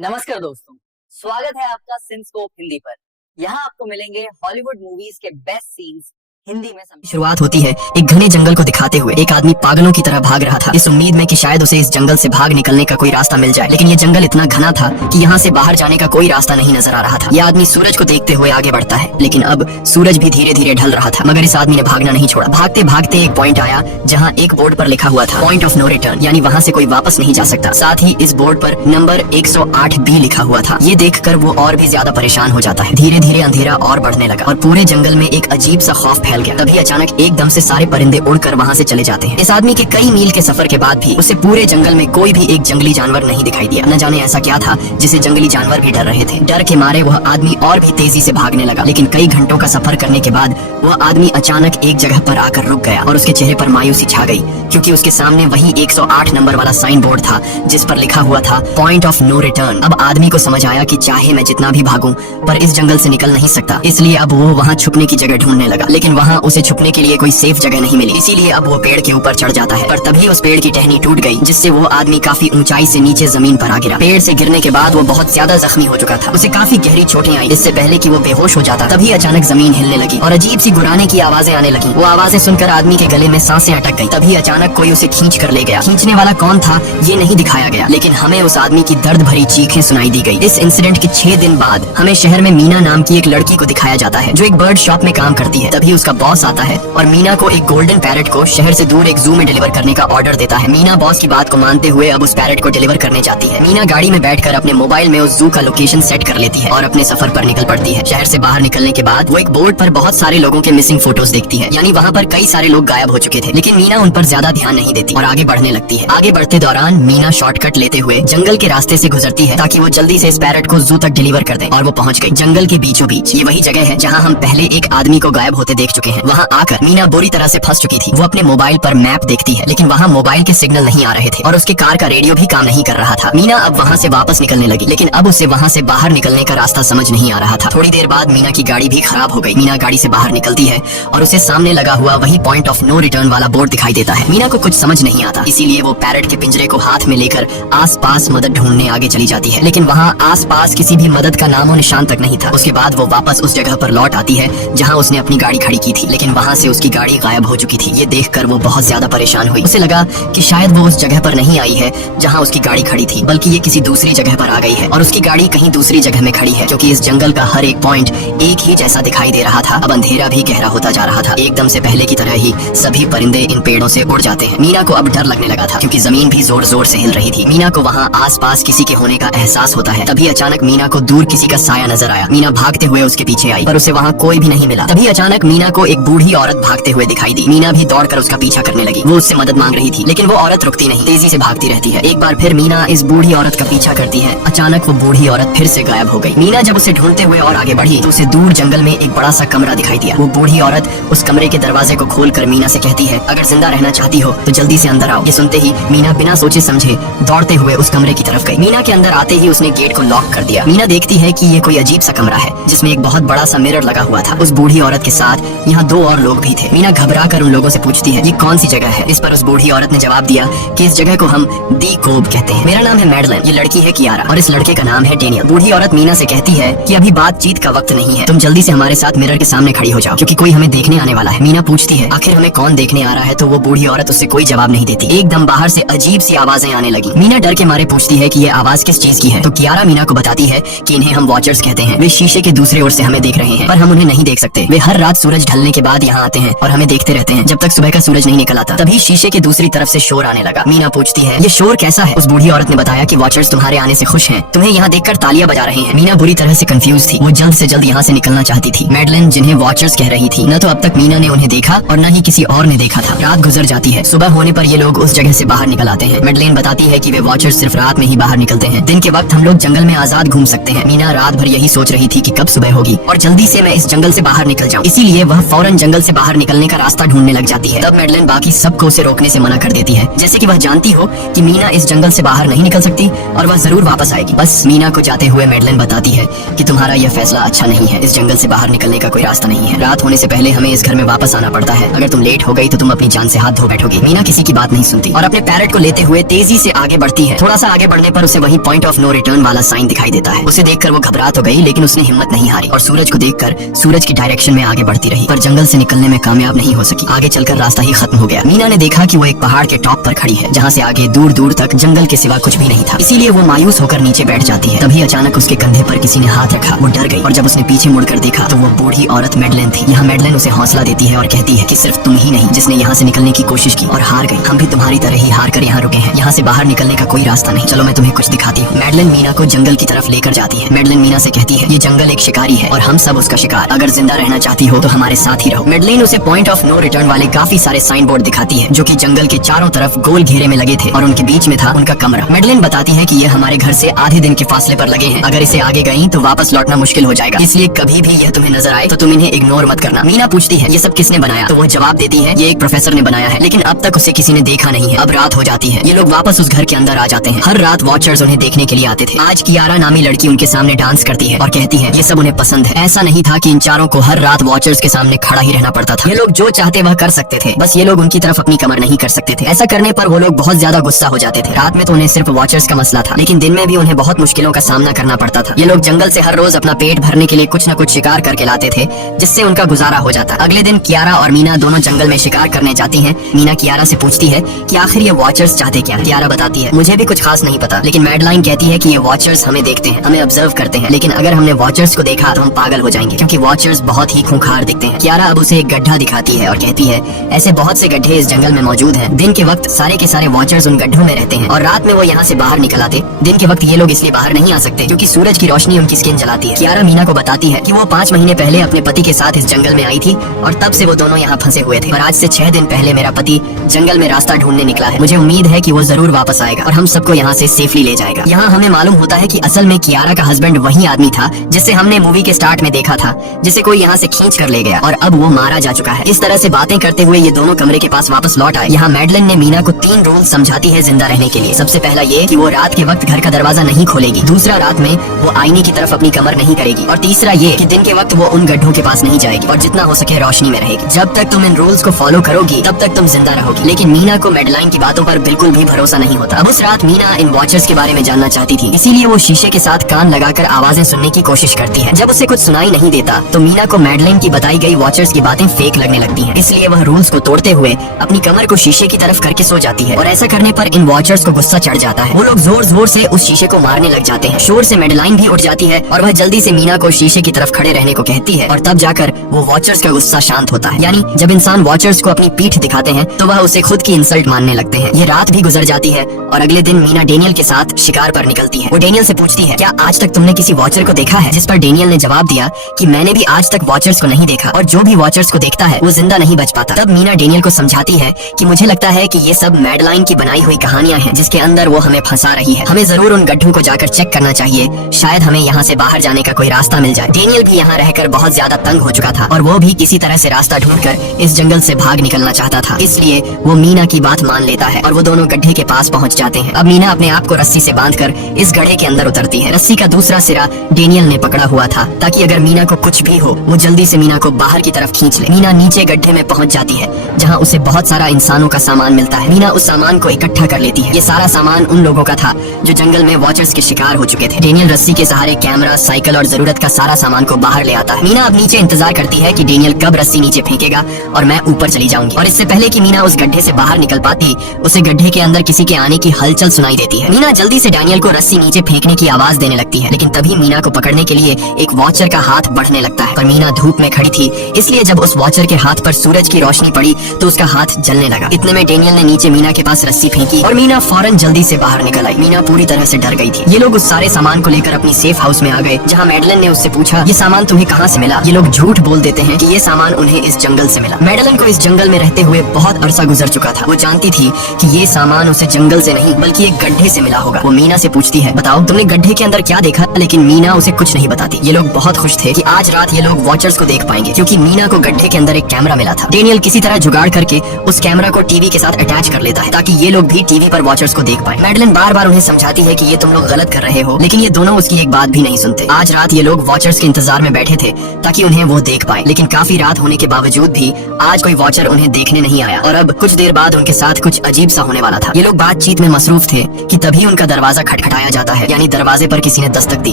नमस्कार दोस्तों, स्वागत है आपका सिनेस्कोप हिंदी पर। यहाँ आपको मिलेंगे हॉलीवुड मूवीज के बेस्ट सीन्स हिंदी में। शुरुआत होती है एक घने जंगल को दिखाते हुए। एक आदमी पागलों की तरह भाग रहा था, इस उम्मीद में कि शायद उसे इस जंगल से भाग निकलने का कोई रास्ता मिल जाए, लेकिन ये जंगल इतना घना था कि यहाँ से बाहर जाने का कोई रास्ता नहीं नजर आ रहा था। यह आदमी सूरज को देखते हुए आगे बढ़ता है, लेकिन अब सूरज भी धीरे धीरे ढल रहा था, मगर इस आदमी ने भागना नहीं छोड़ा। भागते भागते एक पॉइंट आया जहाँ एक बोर्ड पर लिखा हुआ था पॉइंट ऑफ नो रिटर्न, यानी वहाँ से कोई वापस नहीं जा सकता। साथ ही इस बोर्ड पर नंबर 108B लिखा हुआ था। ये देखकर वो और भी ज्यादा परेशान हो जाता है। धीरे धीरे अंधेरा और बढ़ने लगा और पूरे जंगल में एक अजीब सा खौफ फैल गया। तभी अचानक एकदम से सारे परिंदे उड़कर वहाँ से चले जाते हैं। इस आदमी के कई मील के सफर के बाद भी उसे पूरे जंगल में कोई भी एक जंगली जानवर नहीं दिखाई दिया। न जाने ऐसा क्या था जिसे जंगली जानवर भी डर रहे थे। डर के मारे वह आदमी और भी तेजी से भागने लगा, लेकिन कई घंटों का सफर करने के बाद वह आदमी अचानक एक जगह पर आकर रुक गया और उसके चेहरे पर मायूसी छा गई, क्योंकि उसके सामने वही 108 नंबर वाला साइन बोर्ड था जिस पर लिखा हुआ था पॉइंट ऑफ नो रिटर्न। अब आदमी को समझ आया कि चाहे मैं जितना भी भागूं पर इस जंगल से निकल नहीं सकता, इसलिए अब वो वहाँ छुपने की जगह ढूंढने लगा। लेकिन वहाँ उसे छुपने के लिए कोई सेफ जगह नहीं मिली, इसीलिए अब वो पेड़ के ऊपर चढ़ जाता है। पर तभी उस पेड़ की टहनी टूट गई, जिससे वो आदमी काफी ऊंचाई से नीचे जमीन पर आ गिरा। पेड़ से गिरने के बाद वो बहुत ज्यादा जख्मी हो चुका था, उसे काफी गहरी चोटें आई। इससे पहले कि वो बेहोश हो जाता तभी अचानक जमीन हिलने लगी और अजीब सी गुर्राने की आवाजें आने लगी। वो आवाजें सुनकर आदमी के गले में सांसें अटक गई। तभी अचानक कोई उसे खींच कर ले गया। खींचने वाला कौन था ये नहीं दिखाया गया, लेकिन हमें उस आदमी की दर्द भरी चीखें सुनाई दी गई। इस इंसिडेंट के 6 दिन बाद हमें शहर में मीना नाम की एक लड़की को दिखाया जाता है, जो एक बर्ड शॉप में काम करती है। तभी उसका बॉस आता है और मीना को एक गोल्डन पैरेट को शहर से दूर एक जू में डिलीवर करने का ऑर्डर देता है। मीना बॉस की बात को मानते हुए अब उस पैरेट को डिलीवर करने जाती है। मीना गाड़ी में बैठकर अपने मोबाइल में उस जू का लोकेशन सेट कर लेती है और अपने सफर पर निकल पड़ती है। शहर से बाहर निकलने के बाद वो एक बोर्ड पर बहुत सारे लोगों के मिसिंग फोटोज देखती है, यानी वहाँ पर कई सारे लोग गायब हो चुके थे, लेकिन मीना उन पर ज्यादा ध्यान नहीं देती और आगे बढ़ने लगती है। आगे बढ़ते दौरान मीना शॉर्टकट लेते हुए जंगल के रास्ते से गुजरती है ताकि वो जल्दी से इस पैरेट को जू तक डिलीवर कर दे, और वो पहुंच गई जंगल के बीचों बीच। ये वही जगह है जहाँ हम पहले एक आदमी को गायब होते देख चुके हैं। वहाँ आकर मीना बुरी तरह से फंस चुकी थी। वो अपने मोबाइल पर मैप देखती है, लेकिन वहाँ मोबाइल के सिग्नल नहीं आ रहे थे और उसके कार का रेडियो भी काम नहीं कर रहा था। मीना अब वहाँ से वापस निकलने लगी, लेकिन अब उसे वहाँ से बाहर निकलने का रास्ता समझ नहीं आ रहा था। थोड़ी देर बाद मीना की गाड़ी भी खराब हो गई। मीना गाड़ी से बाहर निकलती है और उसे सामने लगा हुआ वही पॉइंट ऑफ नो रिटर्न वाला बोर्ड दिखाई देता है। मीना को कुछ समझ नहीं आता, इसीलिए वो पैरेट के पिंजरे को हाथ में लेकर आसपास मदद ढूंढने आगे चली जाती है, लेकिन वहाँ आसपास किसी भी मदद का नामो निशान तक नहीं था। उसके बाद वो वापस उस जगह पर लौट आती है जहाँ उसने अपनी गाड़ी खड़ी की थी, लेकिन वहाँ से उसकी गाड़ी गायब हो चुकी थी। ये देखकर वो बहुत ज्यादा परेशान हुई। उसे लगा कि शायद वो उस जगह पर नहीं आई है जहाँ उसकी गाड़ी खड़ी थी, बल्कि ये किसी दूसरी जगह पर आ गई है और उसकी गाड़ी कहीं दूसरी जगह में खड़ी है, क्योंकि इस जंगल का हर एक पॉइंट एक ही जैसा दिखाई दे रहा था। अब अंधेरा भी गहरा होता जा रहा था। एकदम से पहले की तरह ही सभी परिंदे इन पेड़ों से उड़ जाते हैं। मीना को अब डर लगने लगा था, क्योंकि जमीन भी जोर जोर से हिल रही थी। मीना को वहाँ आसपास किसी के होने का एहसास होता है। तभी अचानक मीना को दूर किसी का साया नजर आया। मीना भागते हुए उसके पीछे आई, पर उसे वहाँ कोई भी नहीं मिला। तभी अचानक मीना को एक बूढ़ी औरत भागते हुए दिखाई दी। मीना भी दौड़कर उसका पीछा करने लगी। वो उससे मदद मांग रही थी, लेकिन वो औरत रुकती नहीं, तेजी से भागती रहती है। एक बार फिर मीना इस बूढ़ी औरत का पीछा करती है। अचानक वो बूढ़ी औरत फिर से गायब हो गई। मीना जब उसे ढूंढते हुए और आगे बढ़ी तो उसे दूर जंगल में एक बड़ा सा कमरा दिखाई दिया। वो बूढ़ी औरत उस कमरे के दरवाजे को खोलकर मीना से कहती है, अगर जिंदा रहना चाहती हो तो जल्दी से अंदर आओ। ये सुनते ही मीना बिना सोचे समझे दौड़ते हुए उस कमरे की तरफ गई। मीना के अंदर आते ही उसने गेट को लॉक कर दिया। मीना देखती है कि ये कोई अजीब सा कमरा है जिसमें एक बहुत बड़ा सा मिरर लगा हुआ था। उस बूढ़ी औरत के साथ यहाँ 2 और लोग भी थे। मीना घबरा कर उन लोगों से पूछती है, ये कौन सी जगह है? इस पर उस बूढ़ी औरत ने जवाब दिया कि इस जगह को हम दी कोब कहते हैं। मेरा नाम है मैडलन, ये लड़की है कियारा और इस लड़के का नाम है डेनियल। बूढ़ी औरत मीना से कहती है कि अभी बातचीत का वक्त नहीं है, तुम जल्दी से हमारे साथ मिरर के सामने खड़ी हो जाओ, क्योंकि कोई हमें देखने आने वाला है। मीना पूछती है आखिर हमें कौन देखने आ रहा है, तो वो बूढ़ी औरत उससे कोई जवाब नहीं देती। एकदम बाहर से अजीब सी आवाजें आने लगी। मीना डर के मारे पूछती है कि ये आवाज किस चीज की है, तो कियारा मीना को बताती है कि इन्हें हम वॉचर्स कहते हैं। वे शीशे के दूसरे ओर से हमें देख रहे हैं, पर हम उन्हें नहीं देख सकते। वे हर रात सूरज ढलने के बाद यहाँ आते हैं और हमें देखते रहते हैं जब तक सुबह का सूरज नहीं निकल आता। तभी शीशे की दूसरी तरफ से शोर आने लगा। मीना पूछती है ये शोर कैसा है? उस बूढ़ी औरत ने बताया कि वॉचर्स तुम्हारे आने से खुश हैं, तुम्हें यहाँ देखकर तालियां बजा रहे हैं। मीना बुरी तरह से कंफ्यूज थी। वो जल्द से जल्द यहाँ से निकलना चाहती थी। मैडलन जिन्हें वॉचर्स कह रही थी, न तो अब तक मीना ने उन्हें देखा और न ही किसी और ने देखा था। रात गुजर जाती है। सुबह होने पर ये लोग उस जगह से बाहर निकल आते हैं। मैडलन बताती है कि वे वॉचर्स सिर्फ रात में ही बाहर निकलते हैं, दिन के वक्त हम लोग जंगल में आजाद घूम सकते हैं। मीना रात भर यही सोच रही थी कि कब सुबह होगी और जल्दी से मैं इस जंगल से बाहर निकल जाऊं, इसीलिए वह फौरन जंगल से बाहर निकलने का रास्ता ढूंढने लग जाती है। तब मैडलिन बाकी सबको उसे रोकने से मना कर देती है, जैसे कि वह जानती हो कि मीना इस जंगल से बाहर नहीं निकल सकती और वह जरूर वापस आएगी। बस मीना को जाते हुए मैडलिन बताती है कि तुम्हारा यह फैसला अच्छा नहीं है, इस जंगल से बाहर निकलने का कोई रास्ता नहीं है। रात होने से पहले हमें इस घर में वापस आना पड़ता है, अगर तुम लेट हो गई तो तुम अपनी जान से हाथ धो बैठोगी। मीना किसी की बात नहीं सुनती और अपने पैरेट को लेते हुए तेजी से आगे बढ़ती है। थोड़ा सा आगे बढ़ने पर उसे वही पॉइंट ऑफ नो रिटर्न वाला साइन दिखाई देता है। उसे देखकर वो घबरा तो गई, लेकिन उसने हिम्मत नहीं हारी और सूरज को देखकर सूरज की डायरेक्शन में आगे बढ़ती रही, पर जंगल से निकलने में कामयाब नहीं हो सकी। आगे चलकर रास्ता ही खत्म हो गया। मीना ने देखा कि वो एक पहाड़ के टॉप पर खड़ी है, जहाँ से आगे दूर दूर तक जंगल के सिवा कुछ भी नहीं था। इसीलिए वो मायूस होकर नीचे बैठ जाती है। तभी अचानक उसके कंधे पर किसी ने हाथ रखा। वो डर गई और जब उसने पीछे मुड़कर देखा तो वो बूढ़ी औरत मैडलिन थी। यहाँ मैडलिन उसे हौसला देती है और कहती है कि सिर्फ तुम ही नहीं जिसने यहाँ से निकलने की कोशिश की और हार गई, हम भी तुम्हारी तरह ही हार कर यहाँ रुके हैं। यहाँ से बाहर निकलने का कोई रास्ता नहीं, चलो मैं तुम्हें कुछ दिखाती हूँ। मैडलिन मीना को जंगल की तरफ लेकर जाती है। मैडलिन मीना से कहती है ये जंगल एक शिकारी है और हम सब उसका शिकार, अगर जिंदा रहना चाहती हो तो हमारे साथ ही रहो। मैडलिन उसे पॉइंट ऑफ नो रिटर्न वाले काफी सारे साइन बोर्ड दिखाती है, जो कि जंगल के चारों तरफ गोल घेरे में लगे थे और उनके बीच में था उनका कमरा। मैडलिन बताती है कि ये हमारे घर से आधे दिन के फासले पर लगे हैं, अगर इसे आगे गई तो वापस लौटना मुश्किल हो जाएगा, इसलिए कभी भी यह तुम्हें नजर आए तो तुम इन्हें इग्नोर मत करना। मीना पूछती है ये सब किसने बनाया, तो वो जवाब देती है ये एक प्रोफेसर ने बनाया है, लेकिन अब तक उसे किसी ने देखा नहीं है। अब रात हो जाती है, ये लोग वापस उस घर के अंदर आ जाते हैं। हर रात वॉचर्स उन्हें देखने के लिए आते थे। आज कियारा नामी लड़की उनके सामने डांस करती है और कहती है ये सब उन्हें पसंद है। ऐसा नहीं था कि इन चारों को हर रात वॉचर्स के सामने खड़ा ही रहना पड़ता था, ये लोग जो चाहते वह कर सकते थे, बस ये लोग उनकी तरफ अपनी कमर नहीं कर सकते थे। ऐसा करने पर वो लोग बहुत ज्यादा गुस्सा हो जाते थे। रात में तो उन्हें सिर्फ वॉचर्स का मसला था, लेकिन दिन में भी उन्हें बहुत मुश्किलों का सामना करना पड़ता था। ये लोग जंगल से हर रोज अपना पेट भरने के लिए कुछ न कुछ शिकार करके लाते थे, जिससे उनका गुजारा हो जाता। अगले दिन कियारा और मीना दोनों जंगल में शिकार करने जाती हैं। मीना कियारा से पूछती है कि आखिर ये वॉचर्स चाहते क्या। कियारा बताती है मुझे भी कुछ खास नहीं पता, लेकिन मैडलाइन कहती है कि ये वॉचर्स हमें देखते हैं, हमें ऑब्जर्व करते हैं, लेकिन अगर हमने वॉचर्स को देखा तो हम पागल हो जाएंगे, क्योंकि वॉचर्स बहुत ही खूंखार दिखते हैं। कियारा अब उसे एक गड्ढा दिखाती है और कहती है ऐसे बहुत से गड्ढे इस जंगल में मौजूद हैं। दिन के वक्त सारे के सारे वॉचर्स उन गड्ढों में रहते हैं और रात में वो यहाँ से बाहर निकल आते। दिन के वक्त ये लोग इसलिए बाहर नहीं आ सकते क्योंकि सूरज की रोशनी उनकी स्किन जलाती है। कियारा मीना को बताती है कि वो 5 महीने पहले अपने पति के साथ इस जंगल में आई थी और तब से वो दोनों यहाँ फंसे हुए थे, और आज से 6 दिन पहले मेरा पति जंगल में रास्ता ढूंढने निकला है। मुझे उम्मीद है कि वो जरूर वापस आएगा और हम सबको यहाँ से सेफली ले जाएगा। यहाँ हमें मालूम होता है कि असल में कियारा का हस्बैंड वही आदमी था जिसे हमने मूवी के स्टार्ट में देखा था, जिसे कोई यहाँ से खींच कर ले गया और अब वो मारा जा चुका है। इस तरह से बातें करते हुए ये दोनों कमरे के पास वापस लौट आए। यहाँ मैडलिन ने मीना को 3 रूल समझाती है जिंदा रहने के लिए। सबसे पहला ये कि वो रात के वक्त घर का दरवाजा नहीं खोलेगी, दूसरा रात में वो आईने की तरफ अपनी कमर नहीं करेगी, और तीसरा ये कि दिन के वक्त वो उन गड्ढों के पास नहीं जाएगी और जितना हो सके रोशनी में रहेगी। जब तक तुम इन रूल्स को फॉलो करोगी तब तक तुम जिंदा रहोगी। लेकिन मीना को मैडलाइन की बातों पर बिल्कुल भी भरोसा नहीं होता। अब उस रात मीना इन वॉचर्स के बारे में जानना चाहती थी, इसीलिए वो शीशे के साथ कान लगाकर आवाजें सुनने की कोशिश करती है। जब उसे कुछ सुनाई नहीं देता तो मीना को मैडलाइन की बताई गई वॉचर्स की बातें फेक लगने लगती हैं। इसलिए वह रूल्स को तोड़ते हुए अपनी कमर को शीशे की तरफ करके सो जाती है और ऐसा करने पर इन वॉचर्स को गुस्सा चढ़ जाता है। वो लोग जोर जोर से उस शीशे को मारने लग जाते हैं। शोर से मैडलाइन भी उठ जाती है और वह जल्दी से मीना को शीशे की तरफ खड़े रहने को कहती है, और तब जाकर वो वॉचर्स का गुस्सा शांत होता है। यानी जब इंसान वॉचर्स को अपनी पीठ दिखाते हैं तो वह उसे खुद की इंसल्ट मानने लगते हैं। ये रात भी गुजर जाती है और अगले दिन मीना डेनियल के साथ शिकार पर निकलती है। वो डेनियल से पूछती है क्या आज तक तुमने किसी वॉचर को देखा है, जिस पर डेनियल ने जवाब दिया कि मैंने भी आज तक वॉचर्स को नहीं देखा और जो भी वॉचर्स को देखता है वो जिंदा नहीं बच पाता। तब मीना डेनियल को समझाती है कि मुझे लगता है कि ये सब मैडलाइन की बनाई हुई कहानियां हैं, जिसके अंदर वो हमें फंसा रही है। हमें जरूर उन गड्ढों को जाकर चेक करना चाहिए, शायद हमें यहाँ से बाहर जाने का कोई रास्ता मिल जाए। डेनियल भी यहाँ रहकर बहुत ज्यादा तंग हो चुका था और वो भी किसी तरह से रास्ता ढूंढकर इस जंगल से भाग निकलना चाहता था, इसलिए वो मीना की बात मान लेता है और वो दोनों गड्ढे के पास पहुँच जाते हैं। अब मीना अपने आप को रस्सी से बांधकर इस गड्ढे के अंदर उतरती है। रस्सी का दूसरा सिरा डेनियल ने पकड़ा हुआ था ताकि अगर मीना को कुछ भी हो वो जल्दी से मीना को बाहर की तरफ खींच ले। मीना नीचे गड्ढे में पहुंच जाती है जहां उसे बहुत सारा इंसानों का सामान मिलता है। मीना उस सामान को इकट्ठा कर लेती है। ये सारा सामान उन लोगों का था जो जंगल में वॉचर्स के शिकार हो चुके थे। डेनियल रस्सी के सहारे कैमरा, साइकिल और जरूरत का सारा सामान को बाहर ले आता है। मीना अब नीचे इंतजार करती है कि डेनियल कब रस्सी नीचे फेंकेगा और मैं ऊपर चली जाऊंगी। और इससे पहले कि मीना उस गड्ढे से बाहर निकल पाती, उसे गड्ढे के अंदर किसी के आने की हलचल सुनाई देती है। मीना जल्दी से डेनियल को रस्सी नीचे फेंकने की आवाज देने लगती है, लेकिन तभी मीना को पकड़ने के लिए एक वॉचर का हाथ बढ़ने लगता है। पर मीना धूप में खड़ी थी, इसलिए जब उस वॉचर के हाथ पर सूरज की रोशनी पड़ी तो उसका हाथ जलने लगा। इतने में डेनियल ने नीचे मीना के पास रस्सी फेंकी और मीना फौरन जल्दी से बाहर निकल आई। मीना पूरी तरह से डर गई थी। ये लोग उस सारे सामान को लेकर अपनी सेफ हाउस में आ गए, जहाँ मैडलिन ने उससे पूछा ये सामान तुम्हें कहाँ से मिला। ये लोग झूठ बोल देते हैं कि ये सामान उन्हें इस जंगल से मिला। मैडलिन को इस जंगल में रहते हुए बहुत अरसा गुजर चुका था। वो जानती थी कि ये सामान उसे जंगल से नहीं बल्कि एक गड्ढे से मिला होगा। वो मीना से पूछती है बताओ तुमने गड्ढे के अंदर क्या देखा, लेकिन मीना उसे कुछ नहीं बताती। ये लोग बहुत खुश थे कि आज रात ये लोग वॉचर्स को देख पाएंगे, क्योंकि कि मीना को गड्ढे के अंदर एक कैमरा मिला था। डेनियल किसी तरह जुगाड़ करके उस कैमरा को टीवी के साथ अटैच कर लेता है ताकि ये लोग भी टीवी पर वॉचर्स को देख पाए। मैडलिन बार बार उन्हें समझाती है कि ये तुम लोग गलत कर रहे हो, लेकिन ये दोनों उसकी एक बात भी नहीं सुनते। आज रात ये लोग वॉचर्स के इंतजार में बैठे थे ताकि उन्हें वो देख पाए, लेकिन काफी रात होने के बावजूद भी आज कोई वॉचर उन्हें देखने नहीं आया और अब कुछ देर बाद उनके साथ कुछ अजीब सा होने वाला था। ये लोग बातचीत में मसरूफ थे कि तभी उनका दरवाजा खटखटाया जाता है, यानी दरवाजे पर किसी ने दस्तक दी।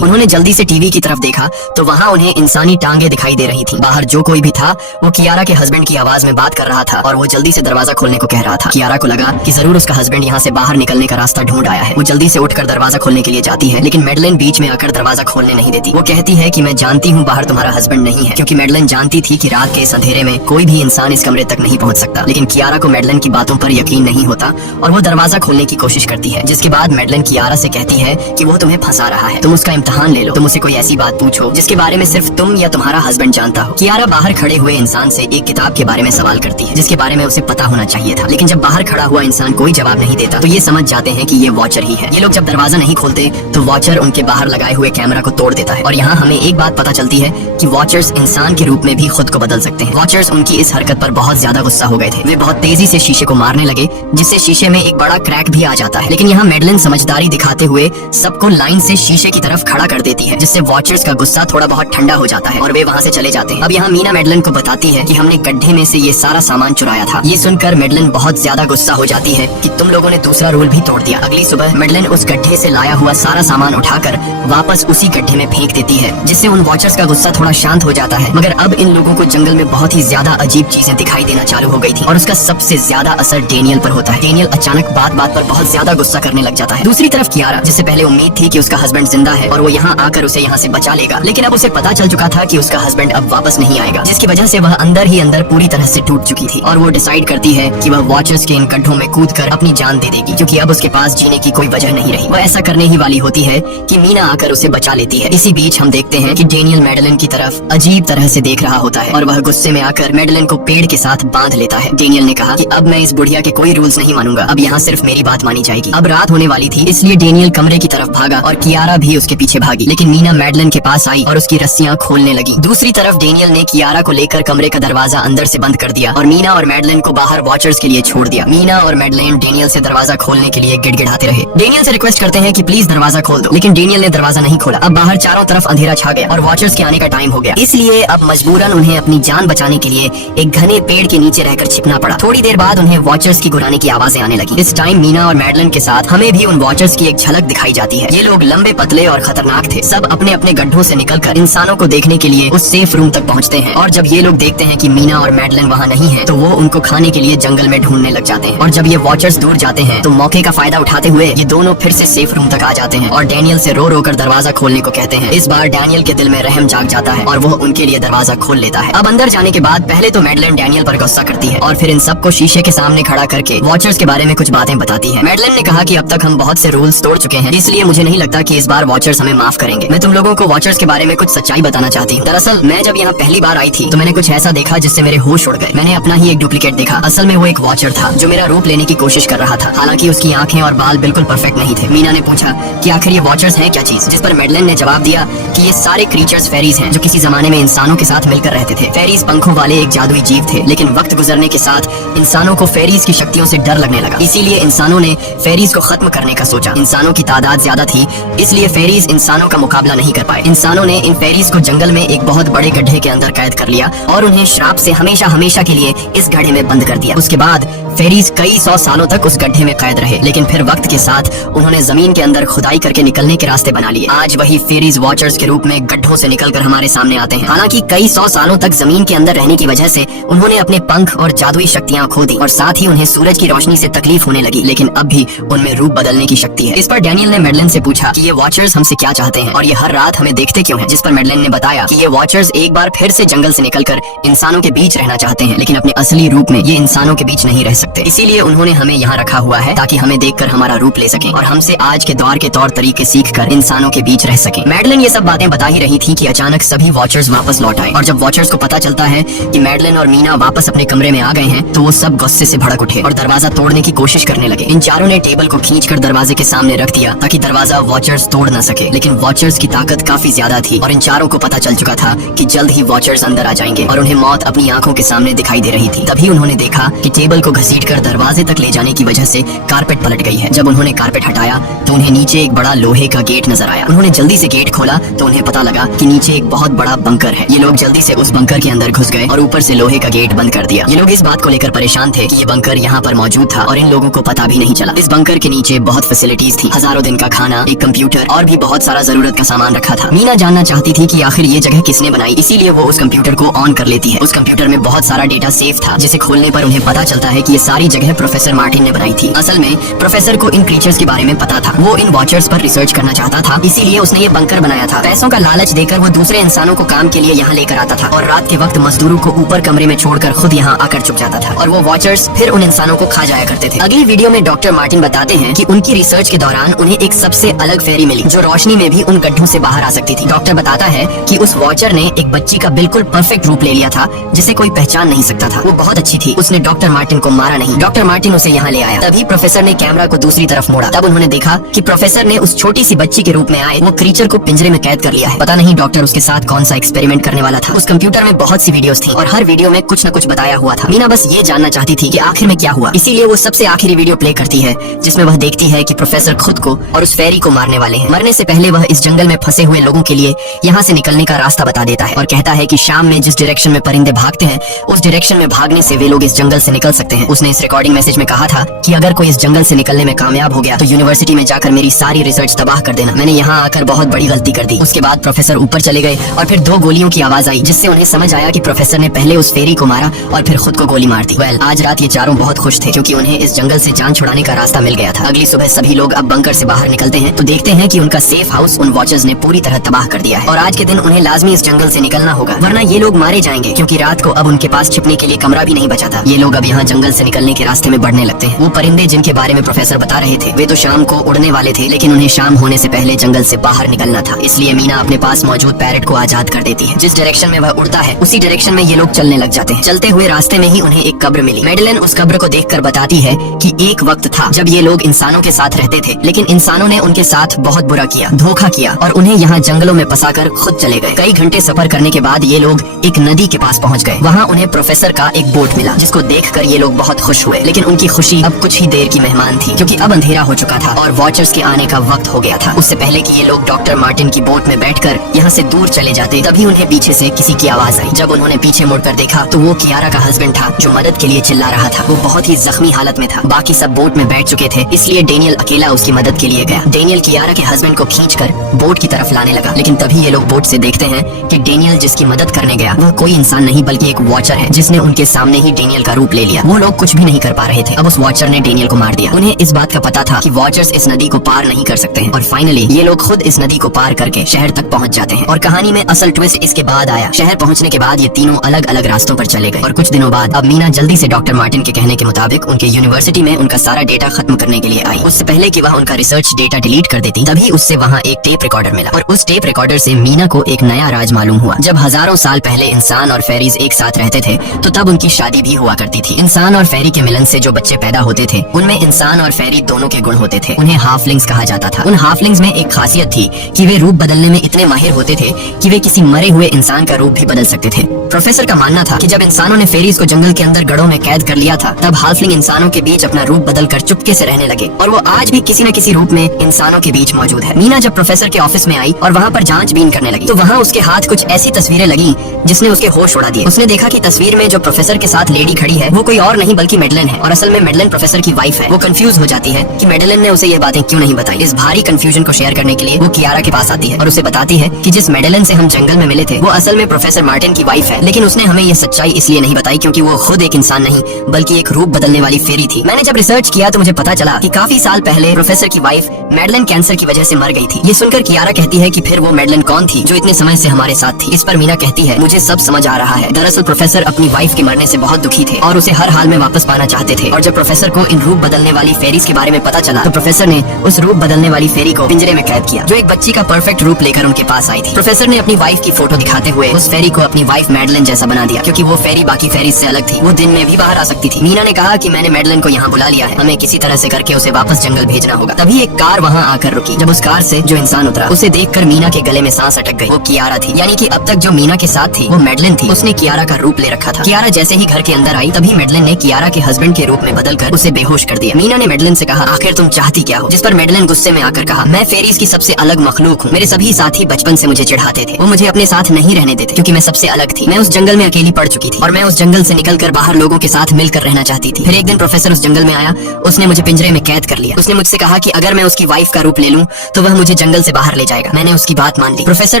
उन्होंने जल्दी से टीवी की तरफ देखा तो वहाँ उन्हें इंसानी टांगे दिखाई दे रही थी। बाहर जो कोई भी था वो कियारा के हस्बैंड की आवाज में बात कर रहा था और वो जल्दी से दरवाजा खोलने को कह रहा था। कियारा को लगा कि जरूर उसका हस्बैंड यहाँ से बाहर निकलने का रास्ता ढूंढ आया है। वो जल्दी से उठकर दरवाजा खोलने के लिए जाती है, लेकिन मैडलिन बीच में आकर दरवाजा खोलने नहीं देती। वो कहती है कि मैं जानती हूँ बाहर तुम्हारा हस्बैंड नहीं है, क्योंकि मैडलिन जानती थी कि रात के इस अंधेरे में कोई भी इंसान इस कमरे तक नहीं पहुँच सकता। लेकिन कियारा को मैडलिन की बातों पर यकीन नहीं होता और वो दरवाजा खोलने की कोशिश करती है, जिसके बाद मैडलिन कियारा से कहती है कि वो तुम्हें फंसा रहा है, तुम उसका इम्तिहान ले लो, तुम उसे कोई ऐसी बात पूछो जिसके बारे में सिर्फ तुम या तुम्हारा हस्बैंड जानता हो। कियारा बाहर खड़े हुए इंसान से एक किताब के बारे में सवाल करती है जिसके बारे में उसे पता होना चाहिए था, लेकिन जब बाहर खड़ा हुआ इंसान कोई जवाब नहीं देता तो ये समझ जाते हैं कि ये वॉचर ही है। ये लोग जब दरवाजा नहीं खोलते तो वॉचर उनके बाहर लगाए हुए कैमरा को तोड़ देता है और यहाँ हमें एक बात पता चलती है कि वॉचर्स इंसान के रूप में भी खुद को बदल सकते हैं। वॉचर्स उनकी इस हरकत पर बहुत ज्यादा गुस्सा हो गए थे। वे बहुत तेजी से शीशे को मारने लगे जिससे शीशे में एक बड़ा क्रैक भी आ जाता है, लेकिन यहाँ मैडलिन समझदारी दिखाते हुए सबको लाइन से शीशे की तरफ खड़ा कर देती है, जिससे वॉचर्स का गुस्सा थोड़ा बहुत ठंडा हो जाता है और वे वहाँ से चले जाते हैं। अब यहाँ मीना मैडलिन को बताती है कि हमने गड्ढे में से ये सारा सामान चुराया था। ये सुनकर मैडलिन बहुत ज्यादा गुस्सा हो जाती है कि तुम लोगों ने दूसरा रूल भी तोड़ दिया। अगली सुबह मैडलिन उस गड्ढे से लाया हुआ सारा सामान उठाकर वापस उसी गड्ढे में फेंक देती है, जिससे उन वॉचर्स का गुस्सा थोड़ा शांत हो जाता है। मगर अब इन लोगों को जंगल में बहुत ही ज्यादा अजीब चीजें दिखाई देना चालू हो गई थी और उसका सबसे ज्यादा असर डेनियल पर होता है। डेनियल अचानक बात बात पर बहुत ज्यादा गुस्सा करने लग जाता है। दूसरी तरफ कियारा, जिसे पहले उम्मीद थी कि उसका हस्बैंड जिंदा है और वो यहाँ आकर उसे यहाँ से बचा लेगा, लेकिन अब उसे पता चल चुका था कि उसका हस्बैंड अब वापस नहीं आएगा, जिसकी वजह से वह अंदर ही अंदर पूरी तरह से टूट चुकी थी और वो डिसाइड करती है कि वह वॉचर्स के इन गड्ढों में कूदकर अपनी जान दे देगी, क्योंकि अब उसके पास जीने की कोई वजह नहीं रही। वह ऐसा करने ही वाली होती है कि मीना आकर उसे बचा लेती है। इसी बीच हम देखते हैं कि डेनियल मैडलिन की तरफ अजीब तरह से देख रहा होता है और वह गुस्से में आकर मैडलिन को पेड़ के साथ बांध लेता है। डेनियल ने कहा कि अब मैं इस बुढ़िया के कोई रूल्स नहीं मानूंगा, अब यहाँ सिर्फ मेरी बात मानी जाएगी। अब रात होने वाली थी, इसलिए डेनियल कमरे की तरफ भागा और कियारा भी उसके पीछे भागी, लेकिन मीना मैडलिन के पास आई और उसकी रस्सियां खोलने लगी। दूसरी तरफ डेनियल ने कियारा को लेकर कमरे का दरवाजा अंदर से बंद कर दिया और मीना और मैडलिन को बाहर वॉचर्स के लिए छोड़ दिया। मीना और मैडलिन डेनियल से दरवाजा खोलने के लिए गिड़गिड़ाते रहे। डेनियल से रिक्वेस्ट करते हैं कि प्लीज दरवाजा खोल दो, लेकिन डेनियल ने दरवाजा नहीं खोला। अब बाहर चारों तरफ अंधेरा छा गया और वॉचर्स के आने का टाइम हो गया, इसलिए अब मजबूरन उन्हें अपनी जान बचाने के लिए एक घने पेड़ के नीचे रहकर छिपना पड़ा। थोड़ी देर बाद उन्हें वॉचर्स की गुराने की आवाजें आने लगी। इस टाइम मीना और मैडलिन के साथ हमें भी उन वॉचर्स की एक झलक दिखाई जाती है। ये लोग लंबे पतले और खतरनाक थे। सब अपने अपने गड्ढों से निकलकर इंसानों को देखने के लिए उस सेफ रूम तक पहुंचते हैं और जब ये लोग देखते हैं कि मीना और मैडलिन वहाँ नहीं है तो वो उनको खाने के लिए जंगल में ढूंढने लग जाते हैं। और जब ये वॉचर्स दूर जाते हैं तो मौके का फायदा उठाते हुए ये दोनों फिर से सेफ रूम तक आ जाते हैं और डेनियल से रो रो कर दरवाजा खोलने को कहते हैं। इस बार डेनियल के दिल में रहम जाग जाता है और वो उनके लिए दरवाजा खोल लेता है। अब अंदर जाने के बाद पहले तो मैडलिन डेनियल पर गुस्सा करती है और फिर इन सबको शीशे के सामने खड़ा करके वॉचर्स के बारे में कुछ बातें बताती है। मैडलिन ने कहा कि अब तक हम बहुत से रूल्स तोड़ चुके हैं, इसलिए मुझे नहीं लगता कि इस बार वॉचर्स हमें माफ करेंगे। मैं तुम लोगों को वॉचर्स के बारे में कुछ सच्चाई बताना चाहती हूँ। दरअसल मैं जब यहाँ पहली बार आई थी तो मैंने कुछ ऐसा देखा जिससे मेरे होश उड़ गए। मैंने अपना ही एक डुप्लीकेट देखा। असल में वो एक वॉचर था जो मेरा रूप लेने की कोशिश कर रहा था। हालांकि उसकी आंखें और बाल बिल्कुल परफेक्ट नहीं थे। मीना ने पूछा कि आखिर ये वॉचर्स हैं क्या चीज, जिस पर मैडलिन ने जवाब दिया कि ये सारे क्रीचर्स फेरीज हैं जो किसी जमाने में इंसानों के साथ मिलकर रहते थे। फेरीज पंखों वाले एक जादुई जीव थे, लेकिन वक्त गुजरने के साथ इंसानों को फेरीज की शक्तियों से डर लगने लगा, इसीलिए इंसानों ने फेरीज को खत्म करने का सोचा। इंसानों की तादाद ज्यादा थी, इसलिए फेरीज इंसानों का मुकाबला नहीं कर पाए। इंसानों ने इन फेरीज को जंगल में एक बहुत बड़े गड्ढे के अंदर कैद कर लिया और उन्हें श्राप से हमेशा हमेशा के लिए इस गड्ढे में बंद कर दिया। उसके बाद फेरीज कई 100 सालों तक उस गड्ढे में कैद रहे, लेकिन फिर वक्त के साथ उन्होंने जमीन के अंदर खुदाई करके निकलने के रास्ते बना लिए। आज वही फेरीज वॉचर्स के रूप में गड्ढों से निकलकर हमारे सामने आते हैं। हालांकि कई 100 सालों तक जमीन के अंदर रहने की वजह से उन्होंने अपने पंख और जादुई शक्तियां खो दी और साथ ही उन्हें सूरज की रोशनी से तकलीफ होने लगी, लेकिन अब भी उनमें रूप बदलने की शक्ति है। इस पर डेनियल ने मैडलिन से पूछा कि ये वॉचर्स हमसे क्या चाहते हैं और ये हर रात हमें देखते क्यों हैं, जिस पर मैडलिन ने बताया कि ये वॉचर्स एक बार फिर से जंगल से निकलकर इंसानों के बीच रहना चाहते हैं, लेकिन अपने असली रूप में ये इंसानों के बीच नहीं रह सकते। इसीलिए उन्होंने हमें यहाँ रखा हुआ है ताकि हमें देखकर हमारा रूप ले सकें और हमसे आज के दौर के तौर तरीके सीखकर इंसानों के बीच रह सकें। मैडलिन ये सब बातें बता ही रही थी कि अचानक सभी वॉचर्स वापस लौट आए और जब वॉचर्स को पता चलता है कि मैडलिन और मीना वापस अपने कमरे में आ गए हैं तो वो सब गुस्से से भड़क उठे और दरवाजा तोड़ने की कोशिश करने लगे। इन चारों ने टेबल को खींचकर दरवाजे के सामने रख दिया ताकि दरवाजा वॉचर्स तोड़ न सके, लेकिन वॉचर्स की ताकत काफी ज्यादा थी और इन चारों को पता चल चुका था कि जल्द ही वॉचर्स अंदर आ जाएंगे और उन्हें मौत अपनी आंखों के सामने दिखाई दे रही थी। तभी उन्होंने देखा कि टेबल को घसीटकर दरवाजे तक ले जाने की वजह से कारपेट पलट गई है। जब उन्होंने कारपेट हटाया तो उन्हें नीचे एक बड़ा लोहे का गेट नजर आया। उन्होंने जल्दी से गेट खोला तो उन्हें पता लगा कि नीचे एक बहुत बड़ा बंकर है। ये लोग जल्दी से उस बंकर के अंदर घुस गए और ऊपर से लोहे का गेट बंद कर दिया। ये लोग इस बात को लेकर परेशान थे कि ये बंकर यहाँ पर मौजूद था और इन लोगों को पता भी नहीं चला। इस बंकर के नीचे बहुत फैसिलिटीज थी, हजारों दिन का खाना, एक कंप्यूटर और भी बहुत सारा जरूरत का सामान रखा था। मीना जानना चाहती थी कि आखिर ये जगह किसने बनाई, इसीलिए वो उस कंप्यूटर को ऑन कर लेती है। उस कंप्यूटर में बहुत सारा डेटा सेव था, जिसे खोलने पर उन्हें पता चलता है कि ये सारी जगह प्रोफेसर मार्टिन ने बनाई थी। असल में प्रोफेसर को इन क्रीचर्स के बारे में पता था। वो इन वॉचर्स पर रिसर्च करना चाहता था, इसीलिए उसने ये बंकर बनाया था। पैसों का लालच देकर वो दूसरे इंसानों को काम के लिए यहाँ लेकर आता था और रात के वक्त मजदूरों को ऊपर कमरे में छोड़कर खुद यहाँ आकर छुप जाता था और वो वॉचर्स फिर उन इंसानों को खा जाया करते थे। अगली वीडियो में डॉक्टर मार्टिन बताते हैं कि उनकी रिसर्च के दौरान उन्हें एक सबसे अलग फेरी मिली जो रोशनी में भी उन गड्ढों से बाहर आ सकती थी। डॉक्टर बताता है कि उस वॉचर ने एक बच्ची का बिल्कुल परफेक्ट रूप ले लिया था जिसे कोई पहचान नहीं सकता था। वो बहुत अच्छी थी, उसने डॉक्टर मार्टिन को मारा नहीं। डॉक्टर मार्टिन उसे यहाँ ले आया। तभी प्रोफेसर ने कैमरा को दूसरी तरफ मोड़ा। तब उन्होंने देखा कि प्रोफेसर ने उस छोटी सी बच्ची के रूप में आए वो क्रीचर को पिंजरे में कैद कर लिया है। पता नहीं डॉक्टर उसके साथ कौन सा एक्सपेरिमेंट करने वाला था। उस कंप्यूटर में बहुत सी वीडियोस थी और हर वीडियो में कुछ न कुछ बताया हुआ था। मीना बस ये जानना चाहती थी कि आखिर में क्या हुआ, इसीलिए वो सबसे आखिरी वीडियो प्ले करती है जिसमें वह देखती है कि प्रोफेसर खुद को और उस फेरी को मारने वाले हैं। मरने से पहले वह इस जंगल में फंसे हुए लोगों के लिए यहाँ से निकलने का रास्ता बता देता है और कहता है कि शाम में जिस डायरेक्शन में परिंदे भागते हैं उस डायरेक्शन में भागने से वे लोग इस जंगल से निकल सकते हैं। उसने इस रिकॉर्डिंग मैसेज में कहा था कि अगर कोई इस जंगल से निकलने में कामयाब हो गया तो यूनिवर्सिटी में जाकर मेरी सारी रिसर्च तबाह कर देना। मैंने यहाँ आकर बहुत बड़ी गलती कर दी। उसके बाद प्रोफेसर ऊपर चले गए और फिर 2 गोलियों की आवाज आई जिससे उन्हें समझ आया कि प्रोफेसर ने पहले उस फेरी को मारा और फिर खुद को गोली मार दी। आज रात ये चारों बहुत खुश थे क्योंकि उन्हें इस जंगल से जान छुड़ाने का रास्ता मिल गया था। अगली सुबह सभी लोग अब बंकर से बाहर निकलते हैं तो देखते हैं कि उनका सेफ हाउस उन वॉचर्स ने पूरी तरह तबाह कर दिया है और आज के दिन उन्हें लाजमी इस जंगल से निकलना होगा वरना ये लोग मारे जाएंगे क्योंकि रात को अब उनके पास छिपने के लिए कमरा भी नहीं बचा था। ये लोग अब यहाँ जंगल से निकलने के रास्ते में बढ़ने लगते हैं। वो परिंदे जिनके बारे में प्रोफेसर बता रहे थे वे तो शाम को उड़ने वाले थे, लेकिन उन्हें शाम होने से पहले जंगल से बाहर निकलना था। इसलिए मीना अपने पास मौजूद पैरट को आजाद कर देती है। जिस डायरेक्शन में वह उड़ता है उसी डायरेक्शन में ये लोग चलने लग जाते हैं। चलते हुए रास्ते में ही उन्हें एक कब्र मिली। मेडेलिन उस कब्र को देखकर बताती है कि एक वक्त था जब ये लोग इंसानों के साथ रहते थे, लेकिन इंसानों ने उनके साथ बहुत बुरा किया, धोखा किया और उन्हें यहाँ जंगलों में फंसाकर खुद चले गए। कई घंटे सफर करने के बाद ये लोग एक नदी के पास पहुँच गए। वहाँ उन्हें प्रोफेसर का एक बोट मिला जिसको देखकर ये लोग बहुत खुश हुए, लेकिन उनकी खुशी अब कुछ ही देर की मेहमान थी क्योंकि अब अंधेरा हो चुका था और वॉचर्स के आने का वक्त हो गया था। उससे पहले कि ये लोग डॉक्टर मार्टिन की बोट में बैठकर यहाँ से दूर चले जाते तभी उन्हें पीछे से किसी की आवाज आई। जब उन्होंने पीछे मुड़कर देखा तो वो कियारा का हस्बैंड था जो मदद के लिए चिल्ला रहा था। वो बहुत ही जख्मी हालत में था। बाकी सब बोट में बैठ चुके थे, इसलिए डेनियल अकेला उसकी मदद के लिए गया। डेनियल कियारा के हस्बैंड को खींचकर बोट की तरफ लाने लगा, लेकिन तभी ये लोग बोट से देखते हैं कि डेनियल जिसकी मदद करने गया वह कोई इंसान नहीं बल्कि एक वॉचर है जिसने उनके सामने ही डेनियल का रूप ले लिया। वो लोग कुछ भी नहीं कर पा रहे थे। अब उस वॉचर ने डेनियल को मार दिया। उन्हें इस बात का पता था कि वॉचर्स इस नदी को पार नहीं कर सकते हैं और फाइनली ये लोग खुद इस नदी को पार करके शहर तक पहुंच जाते हैं। और कहानी में असल ट्विस्ट इसके बाद आया। शहर पहुंचने के बाद ये तीनों अलग अलग रास्तों पर चले गए और कुछ दिनों बाद अब मीना जल्दी से डॉक्टर मार्टिन के कहने के मुताबिक उनके यूनिवर्सिटी में उनका सारा डेटा खत्म करने के लिए आई। उससे पहले कि वह उनका रिसर्च डेटा डिलीट कर देती तभी उससे वहाँ एक टेप रिकॉर्डर मिला और उस टेप रिकॉर्डर से मीना को एक नया राज मालूम हुआ। जब हजारों साल पहले इंसान और फेरीज एक साथ रहते थे तो तब उनकी शादी भी हुआ करती थी। इंसान और फेरी के मिलन से जो बच्चे पैदा होते थे उनमें इंसान और फेरी दोनों के गुण होते थे। उन्हें हाफलिंग्स कहा जाता था। उन हाफलिंग्स में एक खासियत थी कि वे रूप बदलने में इतने माहिर होते थे कि वे किसी मरे हुए इंसान का रूप भी बदल सकते थे। प्रोफेसर का मानना था कि जब इंसानों ने फेरीज को जंगल के अंदर गढ़ों में कैद कर लिया था तब हाफलिंग इंसानों के बीच अपना रूप बदलकर चुपके से रहने लगे और वो आज भी किसी न किसी रूप में इंसानों के बीच मौजूद है। मीना जब प्रोफेसर के ऑफिस में आई और वहाँ पर जांचबीन करने लगी तो वहाँ उसके हाथ कुछ ऐसी तस्वीरें लगी जिसने उसके होश उड़ा दिए। उसने देखा कि तस्वीर में जो प्रोफेसर के साथ लेडी खड़ी है वो कोई और नहीं बल्कि मेडेलिन है और असल में मेडेलिन प्रोफेसर की वाइफ है। वो कंफ्यूज हो जाती है कि मेडेलिन ने उसे ये बातें क्यों नहीं बताई। इस भारी कंफ्यूजन को शेयर करने के लिए वो कियारा के पास आती है और उसे बताती है कि जिस मेडेलिन से हम जंगल में मिले थे वो असल में प्रोफेसर मार्टिन की वाइफ है, लेकिन उसने हमें ये सच्चाई इसलिए नहीं बताई क्योंकि वो खुद एक इंसान नहीं बल्कि एक रूप बदलने वाली फेरी थी। मैंने जब रिसर्च किया तो मुझे पता चला कि काफी साल पहले प्रोफेसर की वाइफ मेडेलिन कैंसर की वजह से मर गई थी। ये सुनकर कियारा कहती है कि फिर वो मेडेलिन कौन थी जो इतने समय से हमारे साथ थी। इस पर मीना कहती है मुझे सब समझ आ रहा है। दरअसल प्रोफेसर अपनी वाइफ के मरने से बहुत दुखी थे और उसे हर हाल में वापस पाना चाहते थे और जब प्रोफेसर को इन रूप बदलने वाली फेरीज के बारे में पता चला तो प्रोफेसर ने उस रूप बदलने वाली फेरी को पिंजरे में कैद किया जो एक बच्ची का परफेक्ट रूप लेकर उनके पास आई थी। प्रोफेसर ने अपनी वाइफ की फोटो दिखाते हुए उस फेरी को अपनी वाइफ मेडेलिन जैसा बना दिया क्योंकि वो फेरी बाकी फेरीज से अलग थी। वो दिन में भी बाहर आ सकती थी। मीना ने कहा कि मैंने मेडेलिन को यहाँ बुला लिया है, हमें किसी तरह से करके उसे वापस जंगल भेजना होगा। तभी एक कार वहाँ आकर रुकी। जब उस कार से जो इंसान उतरा उसे देखकर मीना के गले में सांस अटक गई। वो कियारा थी, यानी कि अब तक जो मीना के साथ थी वो मेडलिन थी। उसने कियारा का रूप ले रखा था। कियारा जैसे ही घर के अंदर आई तभी मेडलिन ने कियारा के हस्बैंड के रूप में बदलकर उसे बेहोश कर दिया। मीना ने मेडलिन से कहा, आखिर तुम चाहती क्या हो? जिस पर मेडलिन गुस्से में आकर कहा, मैं फेरीज की सबसे अलग मखलूक हूँ। मेरे सभी साथी बचपन से मुझे चिढ़ाते थे, वो मुझे अपने साथ नहीं रहने देते क्योंकि मैं सबसे अलग थी। मैं उस जंगल में अकेली पड़ चुकी थी और मैं उस जंगल से निकलकर बाहर लोगों के साथ मिलकर रहना चाहती थी। फिर एक दिन प्रोफेसर उस जंगल में आया, उसने मुझे पिंजरे में कैद कर लिया। उसने मुझसे कहा कि अगर मैं उसकी वाइफ का रूप ले लूं तो वह मुझे जंगल से बाहर ले जाएगा। मैंने उसकी बात मान ली। प्रोफेसर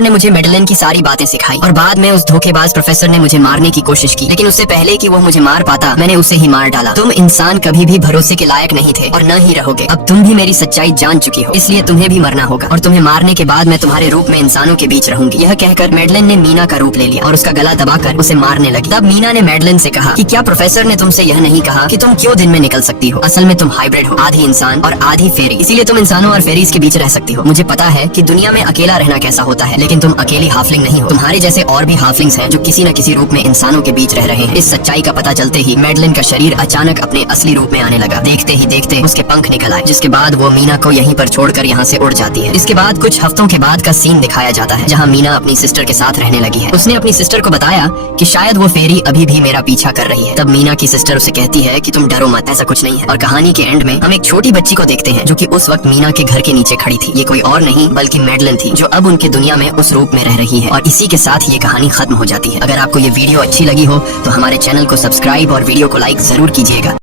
ने मुझे मेडलिन की सारी बातें सिखाई और बाद में उस धोखेबाज प्रोफेसर ने मुझे मारने की कोशिश की, लेकिन उससे पहले कि वो मुझे मार पाता मैंने उसे ही मार डाला। तुम इंसान कभी भी भरोसे के लायक नहीं थे और न ही रहोगे। अब तुम भी मेरी सच्चाई जान चुकी हो, इसलिए तुम्हें भी मरना होगा और तुम्हें मारने के बाद मैं तुम्हारे रूप में इंसानों के बीच रहूंगी। यह कहकर मेडलिन ने मीना का रूप ले लिया और उसका गला दबाकर उसे मारने लगी। तब मीना ने मेडलिन से कहा कि क्या प्रोफेसर ने तुमसे यह नहीं कहा कि तुम क्यों दिन में निकल सकती हो? असल में तुम हाइब्रिड हो, आधी इंसान और आधी फेरी, इसीलिए तुम इंसानों और फेरीज के बीच रह सकती हो। मुझे पता है कि दुनिया में अकेला रहना कैसा होता है, लेकिन तुम अकेली हाफलिंग नहीं हो। तुम्हारे जैसे और भी हाफलिंग्स हैं जो किसी न किसी रूप में इंसानों के बीच रह रहे हैं। इस सच्चाई का पता चलते ही मेडलिन का शरीर अचानक अपने असली रूप में आने लगा। देखते ही देखते उसके पंख निकल आए, जिसके बाद वो मीना को यहीं पर छोड़कर यहाँ से उड़ जाती है। इसके बाद कुछ हफ्तों के बाद का सीन दिखाया जाता है जहाँ मीना अपनी सिस्टर के साथ रहने लगी है। उसने अपनी सिस्टर को बताया कि शायद वो फेरी अभी भी मेरा पीछा कर रही है। तब मीना की सिस्टर उसे कहती है कि तुम डरो मत, ऐसा कुछ नहीं है। और कहानी के एंड में हम एक छोटी बच्ची को देखते हैं जो कि उस वक्त मीना के घर के नीचे खड़ी थी। ये कोई और नहीं बल्कि मेडलिन थी जो अब उनके दुनिया में उस रूप में रह रही है। और इसी के साथ ये कहानी खत्म हो जाती है। अगर आपको ये वीडियो अच्छी लगी हो तो हमारे चैनल को सब्सक्राइब और वीडियो को लाइक जरूर कीजिएगा।